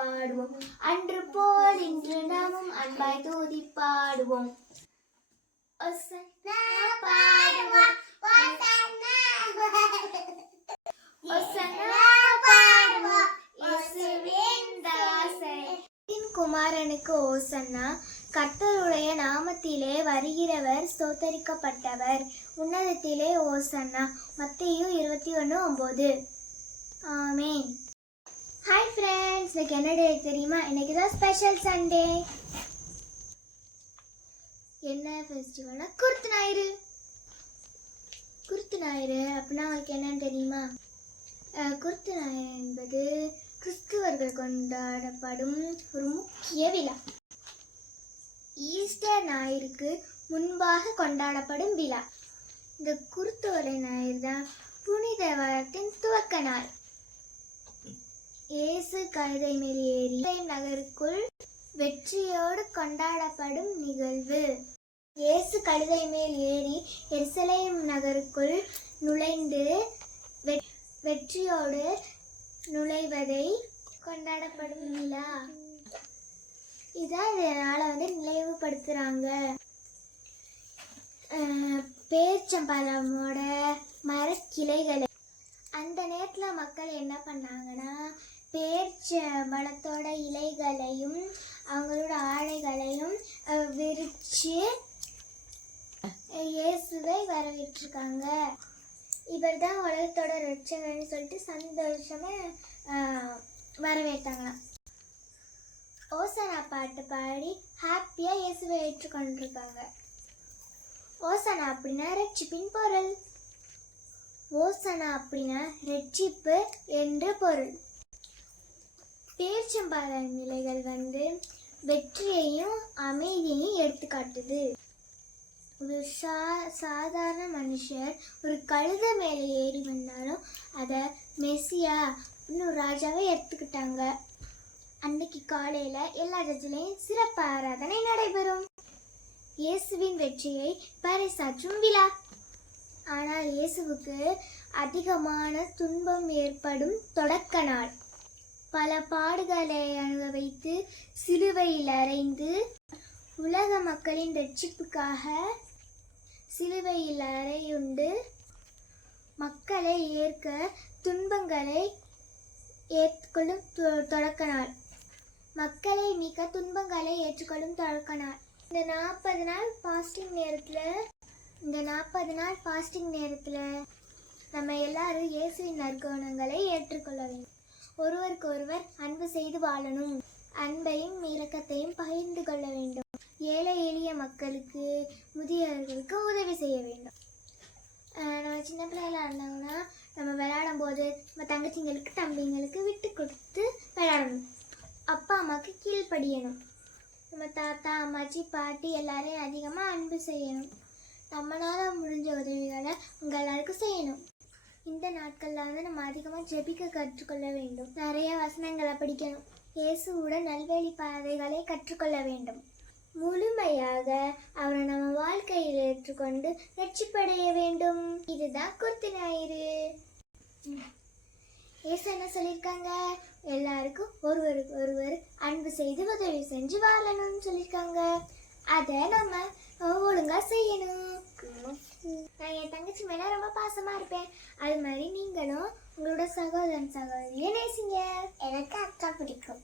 பாடுவோம். அன்று போல் இன்று நாமும் அன்பாய் தூதி பாடுவோம். குமாரனுக்கு ஓசன்னா. கர்த்தருடைய நாமத்திலே வருகிறவர் ஸ்தோத்தரிக்கப்பட்டவர். உன்னதத்திலே ஓசன்னா. மத்தேயு 21:9. ஆமேன். ஹாய் ஃப்ரெண்ட்ஸ், இன்னைக்கு என்ன டே தெரியுமா? இன்னைக்கு தான் ஸ்பெஷல் சண்டே. என்ன ஃபெஸ்டிவல்னா குருத்து ஞாயிறு. குருத்து ஞாயிறு அப்படின்னா உங்களுக்கு என்னன்னு தெரியுமா? குருத்து ஞாயிறு என்பது கிறிஸ்துவர்கள் கொண்டாடப்படும் ஒரு முக்கிய விழா. ஈஸ்டர் ஞாயிறுக்கு முன்பாக கொண்டாடப்படும் விழா. இந்த குருத்துவரை ஞாயிறு தான் புனித வாரத்தின் துவக்க நாள். இயேசு கழுதை மேல் ஏறி நகருக்குள் வெற்றியோடு கொண்டாடப்படும் நிகழ்வு. இயேசு கழுதை மேல் ஏறி எருசலேம் நகருக்குள் நுழைந்து வெற்றியோடு நுழைவதை கொண்டாடப்படும் விழா. இதான் இதனால நினைவுபடுத்துறாங்க. பேர்ச்சம்பழமோட மரக்கிளைகளை அந்த நேரத்தில் மக்கள் என்ன பண்ணாங்கன்னா, பேர்ச்சம்பழத்தோட இலைகளையும் அவங்களோட ஆடைகளையும் விரிச்சு இயேசுவை வரவேற்றிருக்காங்க. இவர் தான் உலகத்தோட ரட்சகர்னு சொல்லிட்டு சந்தோஷமா வரவேற்றாங்களாம். ஓசனா பாட்டு பாடி ஹாப்பியா இயேசுவை ஏற்றுக்கொண்டிருக்காங்க. ஓசனா அப்படின்னா ரட்சிப்பின் பொருள். ஓசனா அப்படின்னா ரட்சிப்பு என்று பொருள். பேர்ச்சம்பழம் இலைகள் வெற்றியையும் அமைதியையும் எடுத்துக்காட்டுது. ஒரு சாதாரண மனுஷர் ஒரு கழுதை மேலே ஏறி வந்தாலும் அதை மெஸ்ஸியா அப்படின்னு ஒரு ராஜாவை எடுத்துக்கிட்டாங்க. அன்னைக்கு காலையில எல்லா சர்ச்சிலையும் சிறப்பு ஆராதனை நடைபெறும். இயேசுவின் வெற்றியை பறைசாற்றும் விழா. ஆனால் இயேசுவுக்கு அதிகமான துன்பம் ஏற்படும் தொடக்க நாள். பல பாடுகளை அனுபவித்து சிலுவையில் அறைந்து உலக மக்களின் ரட்சிப்புக்காக சிலுவையில் அறையுண்டு மக்களை ஏற்க துன்பங்களை ஏற்றுக்கொள்ளும் தொடக்க நாள். மக்களை மீட்க துன்பங்களை ஏற்றுக்கொள்ளும் தொடக்க நாள். இந்த 40 நாள் ஃபாஸ்டிங் நேரத்தில் நம்ம எல்லாரும் இயேசுவின் நற்குணங்களை ஏற்றுக்கொள்ள வேண்டும். ஒருவருக்கு ஒருவர் அன்பு செய்து வாழணும். அன்பையும் இரக்கத்தையும் பகிர்ந்து கொள்ள வேண்டும். ஏழை எளிய மக்களுக்கு, முதியவர்களுக்கு உதவி செய்ய வேண்டும். நம்ம சின்ன பிள்ளைகளாக இருந்தாங்கன்னா நம்ம விளையாடும் போது நம்ம தங்கச்சிங்களுக்கு தம்பிங்களுக்கு விட்டு கொடுத்து விளையாடணும். அப்பா அம்மாவுக்கு கீழ்ப்படியணும். நம்ம தாத்தா அம்மாச்சி பாட்டி எல்லாரையும் அதிகமாக அன்பு செய்யணும். நம்மளால முடிஞ்ச உதவிகளை உங்கள் எல்லாருக்கும் செய்யணும். இந்த நாட்களில் நம்ம அதிகமாக ஜெபிக்க கற்றுக்கொள்ள வேண்டும். நிறைய வசனங்களை படிக்கணும். இயேசுவுடன் நல்வழி பாதைகளை கற்றுக்கொள்ள வேண்டும். முழுமையாக அவரை நம்ம வாழ்க்கையில் ஏற்றுக்கொண்டு ரட்சிப்படைய வேண்டும். இதுதான் குருத்து ஞாயிறு. இயேசு என்ன சொல்லியிருக்காங்க? எல்லாருக்கும் ஒருவருக்கு ஒருவர் அன்பு செய்து உதவி செஞ்சு வாழணும்னு சொல்லியிருக்காங்க. அதை நம்ம ஒழுங்கா செய்யணும். நான் என் தங்கச்சி மேல ரொம்ப பாசமா இருப்பேன். அது மாதிரி நீங்களும் உங்களோட சகோதரன் சகோதரியை நேசிங்க. எனக்கு அக்கா பிடிக்கும்.